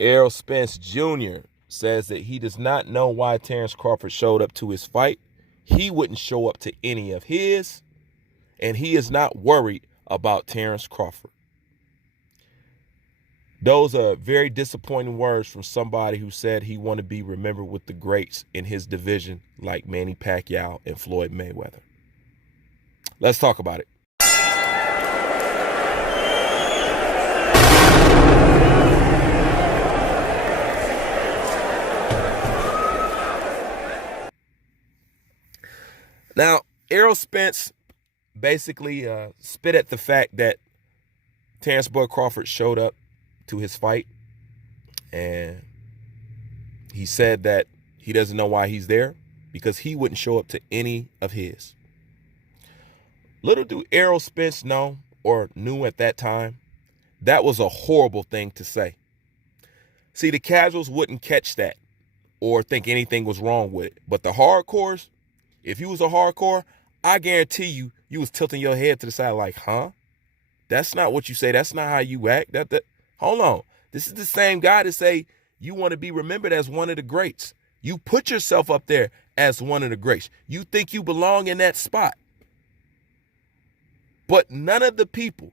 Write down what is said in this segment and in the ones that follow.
Errol Spence Jr. says that he does not know why Terrence Crawford showed up to his fight. He wouldn't show up to any of his, and he is not worried about Terrence Crawford. Those are very disappointing words from somebody who said he wanted to be remembered with the greats in his division like Manny Pacquiao and Floyd Mayweather. Let's talk about it. Now, Errol Spence basically spit at the fact that Terrence Bud Crawford showed up to his fight, and he said that he doesn't know why he's there because he wouldn't show up to any of his. Little do Errol Spence know or knew at that time, that was a horrible thing to say. See, the casuals wouldn't catch that or think anything was wrong with it, but the hardcores, if you was a hardcore, I guarantee you was tilting your head to the side like, huh? That's not what you say. That's not how you act. Hold on. This is the same guy to say you want to be remembered as one of the greats. You put yourself up there as one of the greats. You think you belong in that spot. But none of the people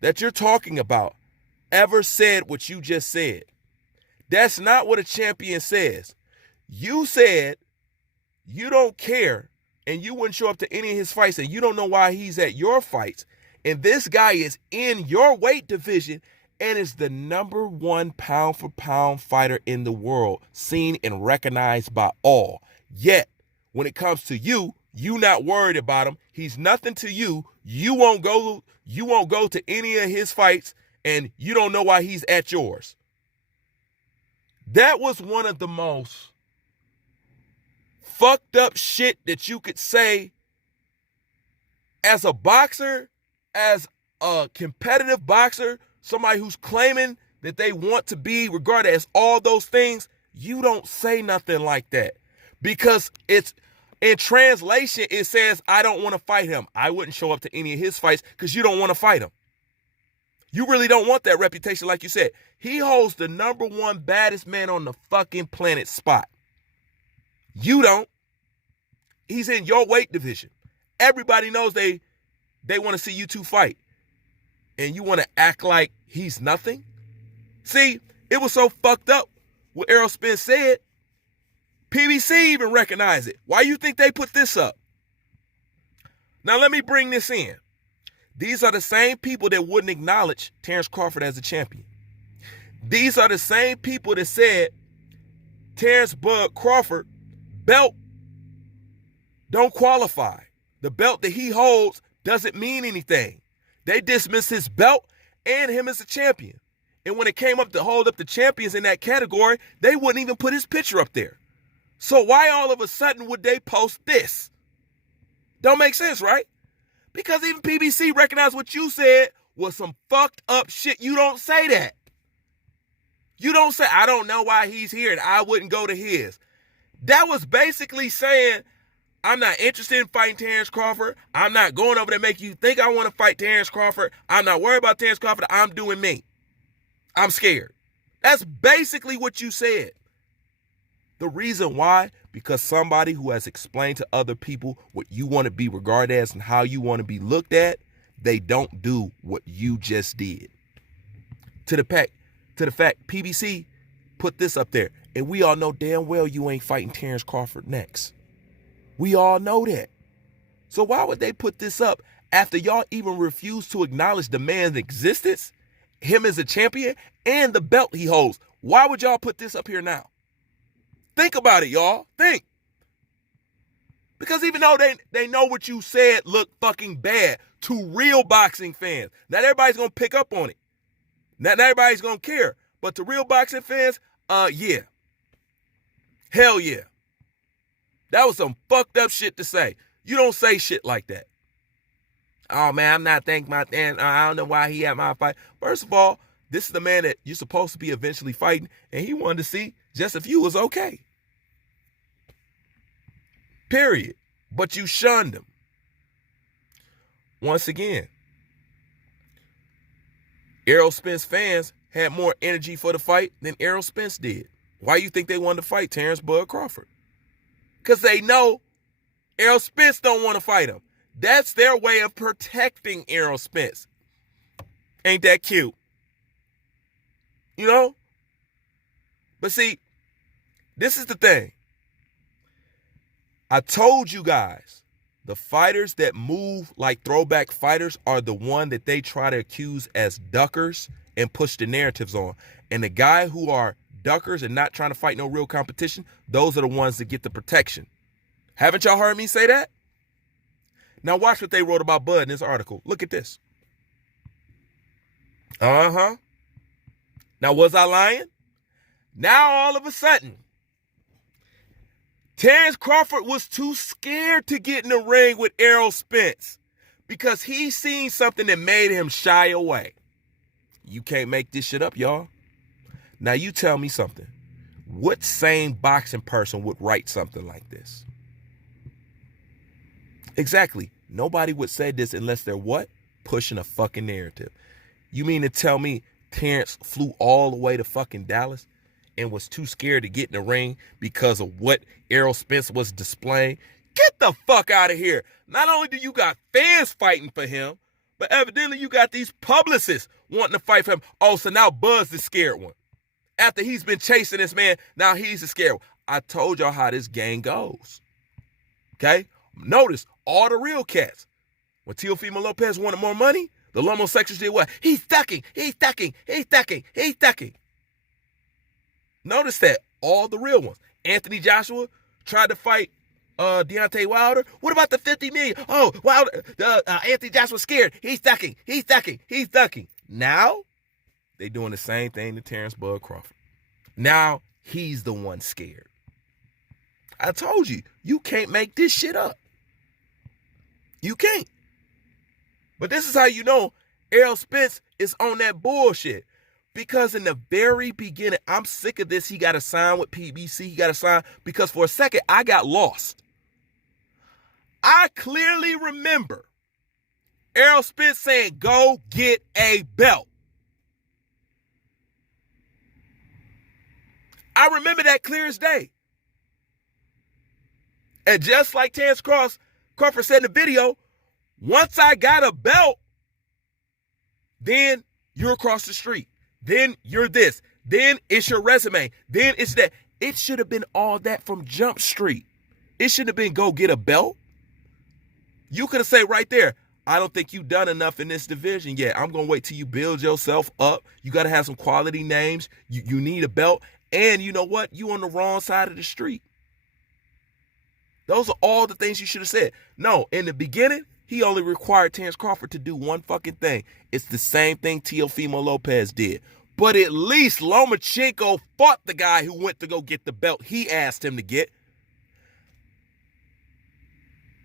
that you're talking about ever said what you just said. That's not what a champion says. You said you don't care and you wouldn't show up to any of his fights and you don't know why he's at your fights. And this guy is in your weight division and is the #1 pound-for-pound fighter in the world, seen and recognized by all. Yet, when it comes to you, you not worried about him. He's nothing to you. You won't go to any of his fights, and you don't know why he's at yours. That was one of the most fucked up shit that you could say as a boxer, as a competitive boxer, somebody who's claiming that they want to be regarded as all those things. You don't say nothing like that because it's in translation. It says, I don't want to fight him. I wouldn't show up to any of his fights because you don't want to fight him. You really don't want that reputation. Like you said, he holds the #1 baddest man on the fucking planet spot. You don't. He's in your weight division. Everybody knows they want to see you two fight. And you want to act like he's nothing? See, it was so fucked up what Errol Spence said. PBC even recognized it. Why you think they put this up? Now let me bring this in. These are the same people that wouldn't acknowledge Terrence Crawford as a champion. These are the same people that said Terrence Bud Crawford belt don't qualify. The belt that he holds doesn't mean anything. They dismissed his belt and him as a champion. And when it came up to hold up the champions in that category, they wouldn't even put his picture up there. So why all of a sudden would they post this? Don't make sense, right? Because even PBC recognized what you said was some fucked up shit. You don't say that. You don't say, I don't know why he's here and I wouldn't go to his. That was basically saying, I'm not interested in fighting Terrence Crawford. I'm not going over there to make you think I want to fight Terrence Crawford. I'm not worried about Terrence Crawford. I'm doing me. I'm scared. That's basically what you said. The reason why, because somebody who has explained to other people what you want to be regarded as and how you want to be looked at, they don't do what you just did. To the fact, PBC put this up there, and we all know damn well you ain't fighting Terrence Crawford next. We all know that. So why would they put this up after y'all even refuse to acknowledge the man's existence, him as a champion, and the belt he holds? Why would y'all put this up here now? Think about it, y'all. Think. Because even though they know what you said looked fucking bad to real boxing fans, not everybody's going to pick up on it. Not everybody's going to care. But to real boxing fans, yeah. Hell yeah. That was some fucked up shit to say. You don't say shit like that. Oh, man, I'm not thanking my man. I don't know why he had my fight. First of all, this is the man that you're supposed to be eventually fighting, and he wanted to see just if you was okay. Period. But you shunned him. Once again, Errol Spence fans had more energy for the fight than Errol Spence did. Why you think they wanted to fight Terrence Bud Crawford? Because they know Errol Spence don't want to fight him. That's their way of protecting Errol Spence. Ain't that cute? You know? But see, this is the thing. I told you guys, the fighters that move like throwback fighters are the one that they try to accuse as duckers and push the narratives on. And the guy who are duckers and not trying to fight no real competition, those are the ones that get the protection. Haven't y'all heard me say that? Now watch what they wrote about Bud in this article. Look at this. Now was I lying? Now all of a sudden, Terrence Crawford was too scared to get in the ring with Errol Spence because he seen something that made him shy away. You can't make this shit up, y'all. Now you tell me something. What sane boxing person would write something like this? Exactly. Nobody would say this unless they're what? Pushing a fucking narrative. You mean to tell me Terrence flew all the way to fucking Dallas and was too scared to get in the ring because of what Errol Spence was displaying? Get the fuck out of here. Not only do you got fans fighting for him, but evidently you got these publicists wanting to fight for him. Oh, so now Bud's the scared one. After he's been chasing this man, now he's the scared one. I told y'all how this game goes. Okay? Notice all the real cats. When Teofimo Lopez wanted more money, the Lomo sections did what? He's ducking. Notice that all the real ones. Anthony Joshua tried to fight Deontay Wilder. What about the $50 million? Oh, Wilder, Anthony Joshua's scared. He's ducking. Now, they doing the same thing to Terrence Bud Crawford. Now, he's the one scared. I told you, you can't make this shit up. You can't. But this is how you know Errol Spence is on that bullshit. Because in the very beginning, I'm sick of this. He got to sign with PBC. He got to sign. Because for a second, I got lost. I clearly remember Errol Spence saying, go get a belt. I remember that clear as day. And just like Terrence Crawford said in the video, once I got a belt, then you're across the street. Then you're this. Then it's your resume. Then it's that. It should have been all that from Jump Street. It should have been go get a belt. You could have said right there, I don't think you've done enough in this division yet. I'm going to wait till you build yourself up. You got to have some quality names. You need a belt. And you know what? You on the wrong side of the street. Those are all the things you should have said. No, in the beginning, he only required Terrence Crawford to do one fucking thing. It's the same thing Teofimo Lopez did. But at least Lomachenko fought the guy who went to go get the belt he asked him to get.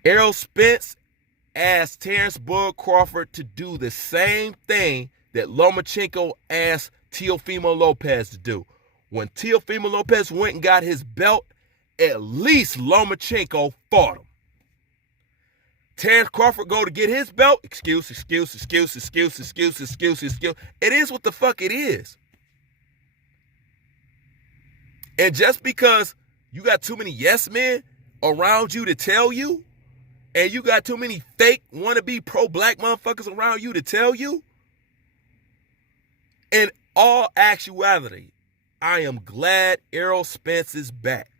Errol Spence asked Terrence Bud Crawford to do the same thing that Lomachenko asked Teofimo Lopez to do. When Teofimo Lopez went and got his belt, at least Lomachenko fought him. Terrence Crawford go to get his belt. Excuse. It is what the fuck it is. And just because you got too many yes men around you to tell you, and you got too many fake wannabe pro-black motherfuckers around you to tell you, in all actuality, I am glad Errol Spence is back.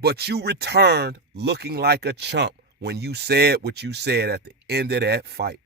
But you returned looking like a chump when you said what you said at the end of that fight.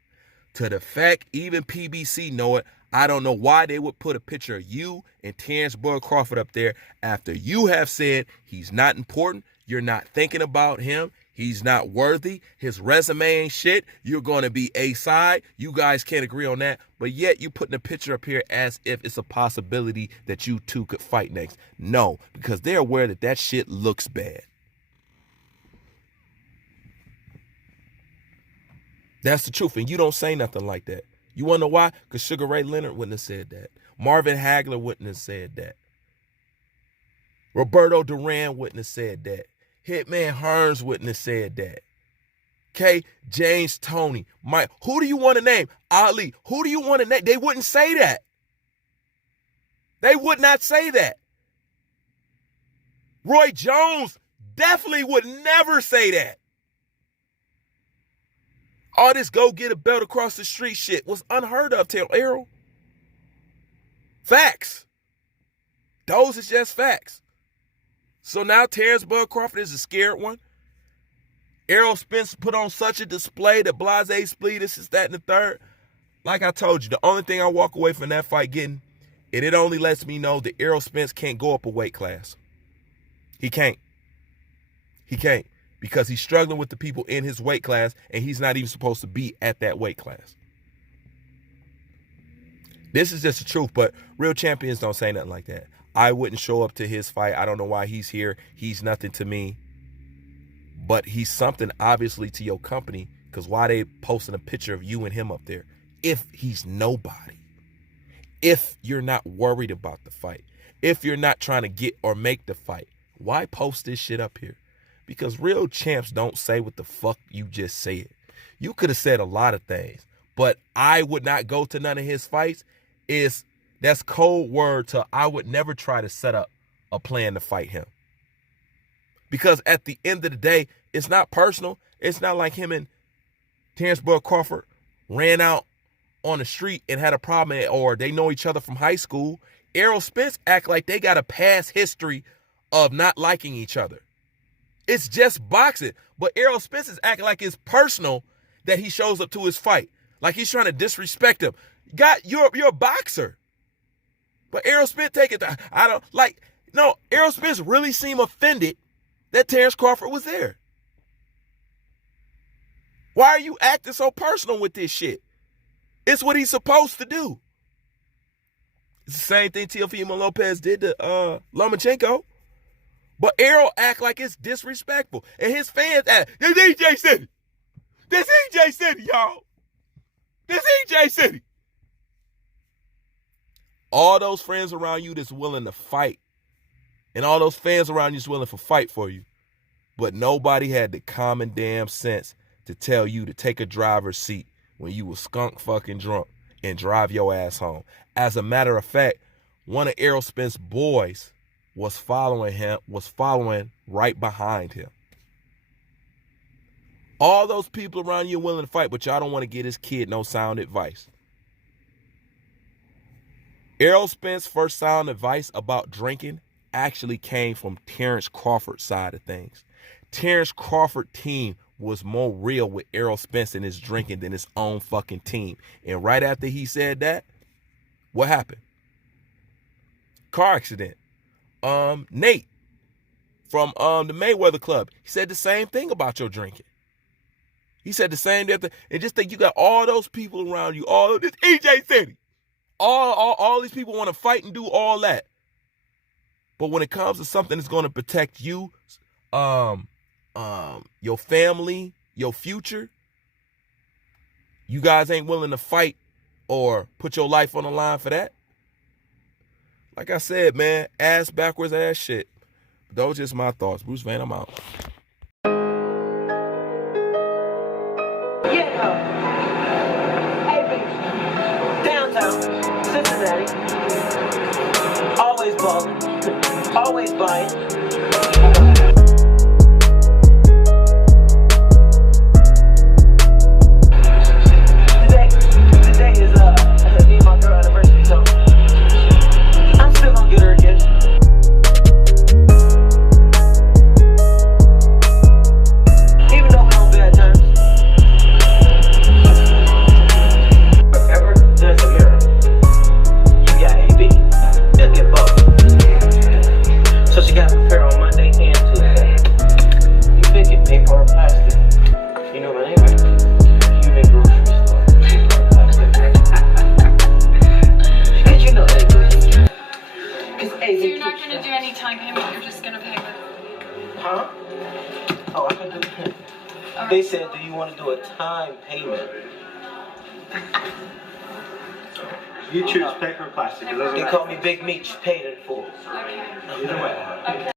To the fact even PBC know it, I don't know why they would put a picture of you and Terrence Bud Crawford up there after you have said he's not important, you're not thinking about him, he's not worthy, his resume ain't shit, you're going to be A-side, you guys can't agree on that, but yet you putting a picture up here as if it's a possibility that you two could fight next. No, because they're aware that that shit looks bad. That's the truth, and you don't say nothing like that. You want to know why? Because Sugar Ray Leonard wouldn't have said that. Marvin Hagler wouldn't have said that. Roberto Duran wouldn't have said that. Hitman Hearns wouldn't have said that. Okay, James Toney, Mike. Who do you want to name? Ali. Who do you want to name? They wouldn't say that. They would not say that. Roy Jones definitely would never say that. All this go get a belt across the street shit was unheard of till Eroll. Facts. Those is just facts. So now Terrence Bud Crawford is a scared one. Errol Spence put on such a display that Blase split this is that and the third. Like I told you, the only thing I walk away from that fight getting, and it only lets me know that Errol Spence can't go up a weight class. He can't. He can't. Because he's struggling with the people in his weight class, and he's not even supposed to be at that weight class. This is just the truth, but real champions don't say nothing like that. I wouldn't show up to his fight. I don't know why he's here. He's nothing to me. But he's something, obviously, to your company, because why they posting a picture of you and him up there? If he's nobody. If you're not worried about the fight. If you're not trying to get or make the fight. Why post this shit up here? Because real champs don't say what the fuck you just said. You could have said a lot of things, but I would not go to none of his fights. That's code word to I would never try to set up a plan to fight him. Because at the end of the day, it's not personal. It's not like him and Terrence Bud Crawford ran out on the street and had a problem, or they know each other from high school. Errol Spence act like they got a past history of not liking each other. It's just boxing. But Errol Spence is acting like it's personal that he shows up to his fight. Like he's trying to disrespect him. You're a boxer. But Errol Spence Errol Spence really seemed offended that Terrence Crawford was there. Why are you acting so personal with this shit? It's what he's supposed to do. It's the same thing Teofimo Lopez did to Lomachenko. But Eroll act like it's disrespectful. And his fans act, this EJ City. This EJ City, y'all. This EJ City. All those friends around you that's willing to fight. And all those fans around you that's willing to fight for you. But nobody had the common damn sense to tell you to take a driver's seat when you was skunk fucking drunk and drive your ass home. As a matter of fact, one of Errol Spence's boys was following right behind him. All those people around you are willing to fight, but y'all don't want to give his kid no sound advice. Errol Spence's first sound advice about drinking actually came from Terrence Crawford's side of things. Terrence Crawford's team was more real with Errol Spence and his drinking than his own fucking team. And right after he said that, what happened? Car accident. Nate from the Mayweather Club, he said the same thing about your drinking. He said the same thing. And just think you got all those people around you, all of this EJ City. All these people want to fight and do all that. But when it comes to something that's going to protect you, your family, your future, you guys ain't willing to fight or put your life on the line for that. Like I said, man, ass backwards ass shit. Those are just my thoughts. Bruce Van, I'm out. Yeah. Hey, bitch. Downtown, Cincinnati. Always balling. Always buying. Today is me and my girl anniversary, so I'm still gonna get her a gift. Even though we're on bad terms. Wherever there's a mirror, you got AB. They'll get both. So she got prepared on Monday and Tuesday. You pick it, paper or plastic. You know my name, right? You make grocery store. Paper or plastic. Did you know that? It's So you're not going to do any time payment, you're just going to pay with... Huh? Oh, I can do that. They said, do you want to do a time payment? You choose paper or plastic. It doesn't They matter. call me Big Meech, paid in full. Okay. Either way. Okay.